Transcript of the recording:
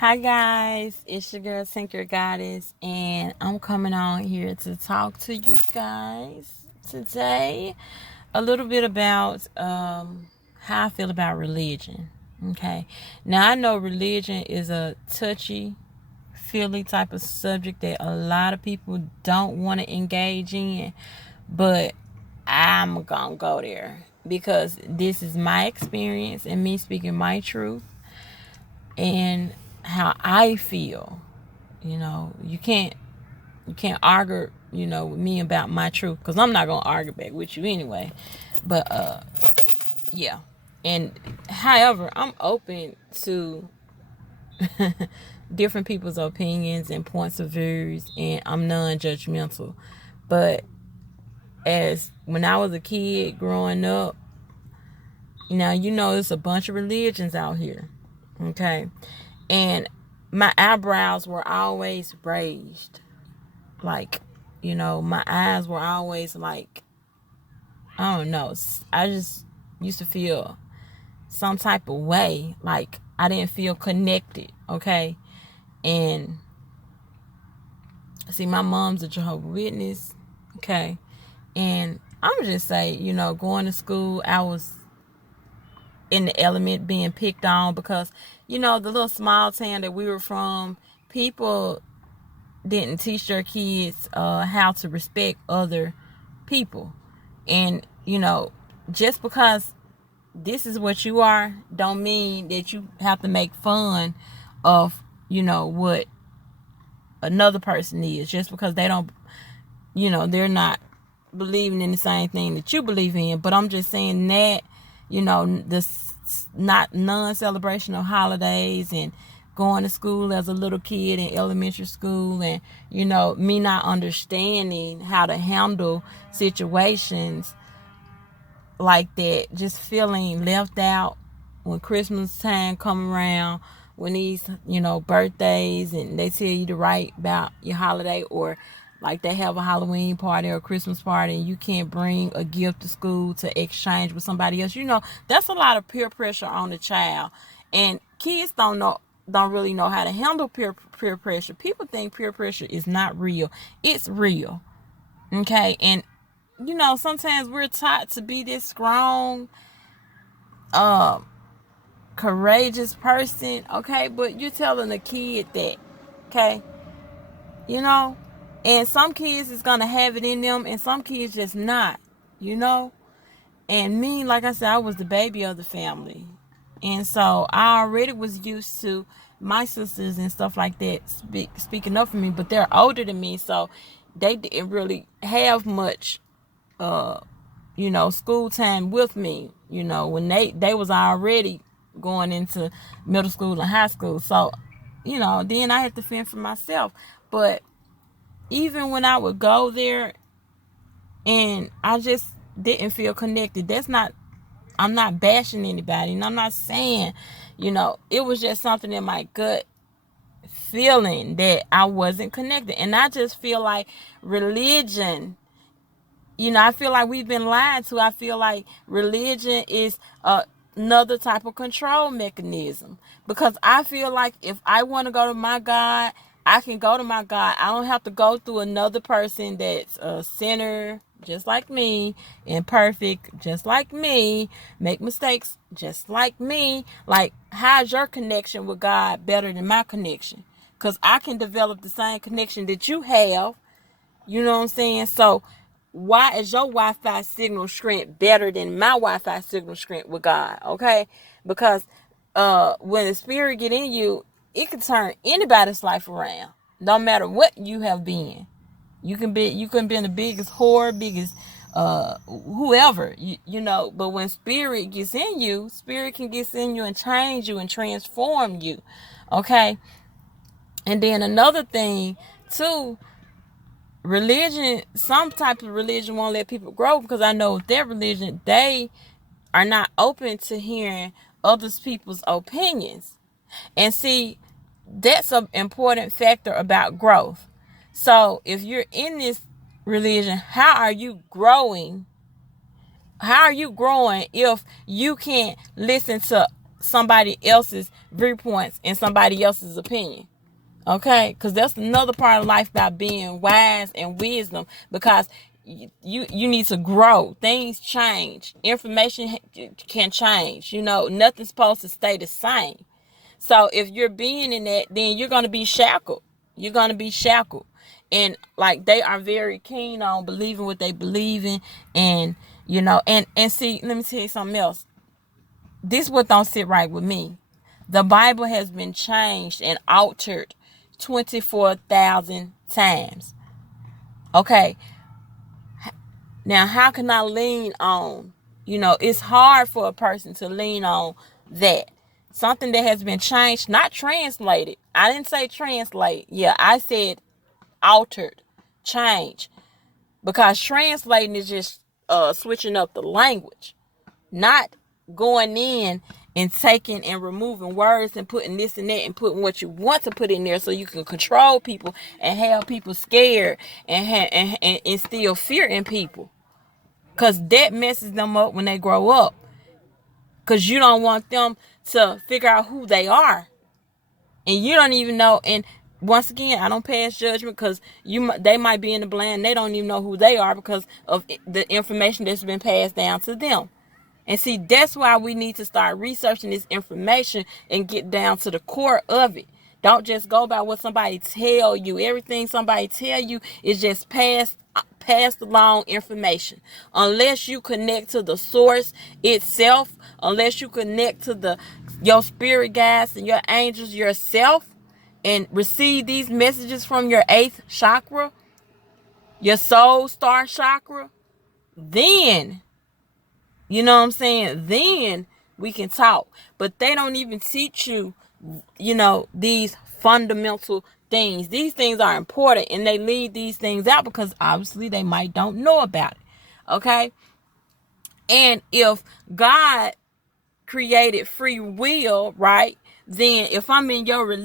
Hi guys, it's your girl Tinker Goddess, and I'm coming on here to talk to you guys today a little bit about how I feel about religion. Okay, now I know religion is a touchy, feely type of subject that a lot of people don't want to engage in, but I'm gonna go there because this is my experience and me speaking my truth and how I feel. You can't argue, with me about my truth because I'm not gonna argue back with you anyway. But yeah. And however, I'm open to different people's opinions and points of views, and I'm non-judgmental. But as when I was a kid growing up, now there's a bunch of religions out here, okay, and my eyebrows were always raised. Like, my eyes were always like, I don't know. I just used to feel some type of way. Like, I didn't feel connected, okay? And see, my mom's a Jehovah's Witness, okay? And I'm going to just say, going to school, I was in the element being picked on because, the little small town that we were from, people didn't teach their kids how to respect other people. And, just because this is what you are, don't mean that you have to make fun of, what another person is. Just because they don't, they're not believing in the same thing that you believe in. But I'm just saying that, this not non-celebration of holidays and going to school as a little kid in elementary school, and me not understanding how to handle situations like that, just feeling left out when Christmas time come around, when these birthdays, and they tell you to write about your holiday, or like they have a Halloween party or a Christmas party and you can't bring a gift to school to exchange with somebody else. That's a lot of peer pressure on the child, and kids don't really know how to handle peer pressure. People think peer pressure is not real. It's real. Okay? And sometimes we're taught to be this strong, uh, courageous person, okay? But you're telling a kid that, okay? You know? And some kids is gonna have it in them, and some kids just not, you know? And me, like I said, I was the baby of the family. And so I already was used to my sisters and stuff like that speaking up for me, but they're older than me, so they didn't really have much uh school time with me, when they was already going into middle school and high school. So, then I had to fend for myself. But even when I would go there and I just didn't feel connected, I'm not bashing anybody, and I'm not saying, it was just something in my gut feeling that I wasn't connected. And I just feel like religion, I feel like we've been lied to. I feel like religion is another type of control mechanism, because I feel like if I want to go to my God, I can go to my God. I don't have to go through another person that's a sinner just like me, imperfect just like me, make mistakes just like me. Like, how's your connection with God better than my connection? Because I can develop the same connection that you have. You know what I'm saying? So why is your Wi-Fi signal strength better than my Wi-Fi signal strength with God? Okay? Because when the spirit get in you, it can turn anybody's life around. No matter what you have been. You can be in the biggest whore, biggest whoever, but when spirit gets in you, spirit can get in you and change you and transform you. Okay? And then another thing too, religion, some type of religion won't let people grow, because I know with their religion, they are not open to hearing other people's opinions. And see, that's an important factor about growth. So if you're in this religion, how are you growing? How are you growing if you can't listen to somebody else's viewpoints and somebody else's opinion. Okay, because that's another part of life about being wise and wisdom, because you need to grow. Things change. Information can change. Nothing's supposed to stay the same. So if you're being in that, then you're going to be shackled. You're going to be shackled. And like, they are very keen on believing what they believe in. And, and see, let me tell you something else. This is what don't sit right with me. The Bible has been changed and altered 24,000 times. Okay. Now, how can I lean on? It's hard for a person to lean on that. Something that has been changed, not translated. I didn't say translate. Yeah, I said altered, change. Because translating is just switching up the language, not going in and taking and removing words and putting this and that and putting what you want to put in there so you can control people and have people scared and instill fear in people. Because that messes them up when they grow up. Because you don't want them to figure out who they are. And you don't even know. And once again, I don't pass judgment, because they might be in the blind. They don't even know who they are because of the information that's been passed down to them. And see, that's why we need to start researching this information and get down to the core of it. Don't just go by what somebody tell you. Everything somebody tell you is just passed along information. Unless you connect to the source itself, unless you connect to your spirit guides and your angels yourself, and receive these messages from your 8th chakra, your soul star chakra, then, you know what I'm saying? Then we can talk. But they don't even teach you, these fundamental things. These things are important, and they leave these things out because obviously they might don't know about it. Okay? And if God created free will, right? Then if I'm in your religion,